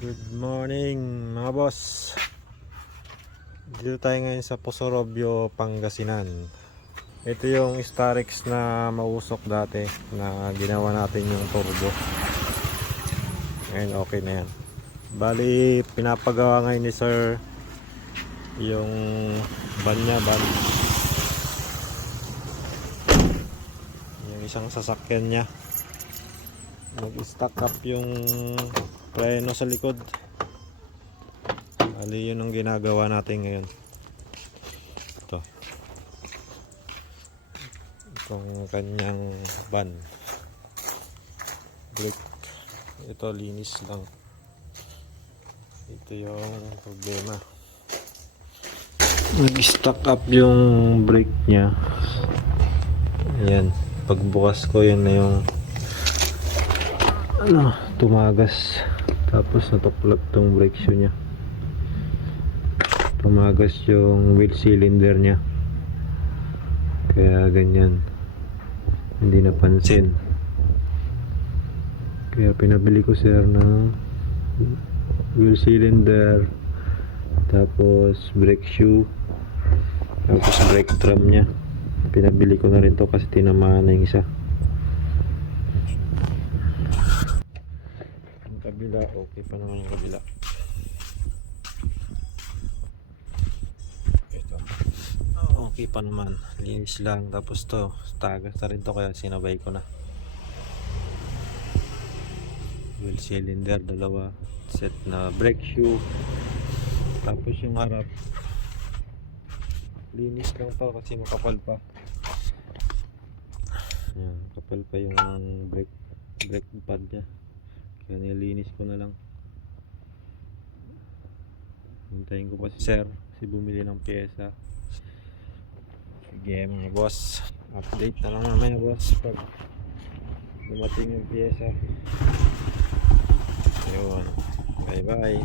Good morning mga boss. Dito tayo ngayon sa Posorobio, Pangasinan. Ito yung Starex na mausok dati na ginawa natin yung turbo. Ngayon okay na yan. Bali pinapagawa ngayon ni sir yung van niya, yung isang sasakyan niya. Nag-stack up yung preno sa likod. Bali yun ang ginagawa natin ngayon. Itong kanyang van, brake, ito linis lang. Ito yung problema, nag-stack up yung brake nya. Ayan, pagbukas ko yun na yung tumagas. Tapos natuklap tong brake shoe nya, tumagas yung wheel cylinder nya, kaya ganyan, hindi napansin. Kaya pinabili ko sir ng wheel cylinder, tapos brake shoe, tapos brake drum nya. Pinabili ko na rin to kasi tinamaan na yung isa. Yung kabila okay pa naman, yung kabila. Ito okay pa naman, linis lang. Tapos to tagas na rin to, kaya sinabay ko na. Wheel cylinder dalawa, set na brake shoe, tapos yung harap linis lang to kasi makapal pa. Yan, makapal pa yung brake pad nya, kaya nilinis ko na lang. Hintayin ko pa si sir kasi bumili ng pyesa. Sige mga boss, update na lang naman boss pag dumating yung pyesa. Ayun, bye bye.